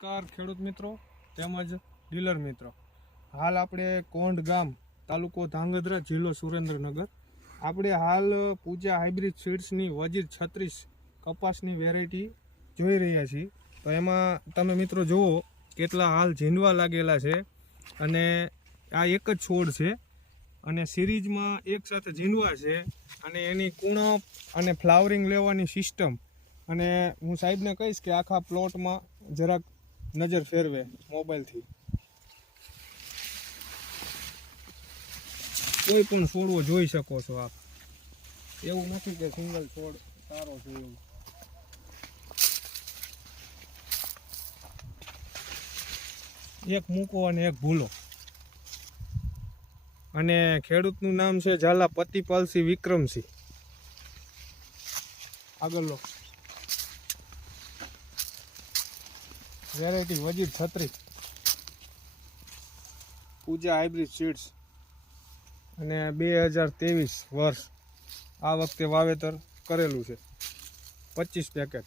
નમસ્કાર ખેડૂત મિત્રો, તેમજ ડીલર મિત્રો. હાલ આપણે કોંડ ગામ, તાલુકો ધાંગધ્રા, જિલ્લો સુરેન્દ્રનગર. આપણે હાલ પૂજા હાઇબ્રિડ સીડ્સની વજીર છત્રીસ કપાસની વેરાયટી જોઈ રહ્યા છીએ. તો એમાં તમે મિત્રો જુઓ કેટલા હાલ ઝીંડવા લાગેલા છે અને આ એક જ છોડ છે અને સિરીઝમાં એક સાથે ઝીંડવા છે અને એની કુણપ અને ફ્લાવરિંગ લેવાની સિસ્ટમ અને હું સાહેબને કહીશ કે આખા પ્લોટમાં જરાક નજર ફેરવે મોબાઈલથી. કોઈ પણ છોડવો જોઈ શકો છો આપ. એવું નથી કે સિંગલ છોડ સારો છે એવું. એક મૂકો અને એક ભૂલો. અને ખેડૂતનું નામ છે ઝાલા પતિપાલસિંહ વિક્રમસિંહ. આગળ લો. વેરાયટી વજીર છત્રી. પૂજા હાઇબ્રિડ સીડ્સ અને બે હજાર ત્રેવીસ વર્ષ આ વખતે વાવેતર કરેલું છે. પચીસ પેકેટ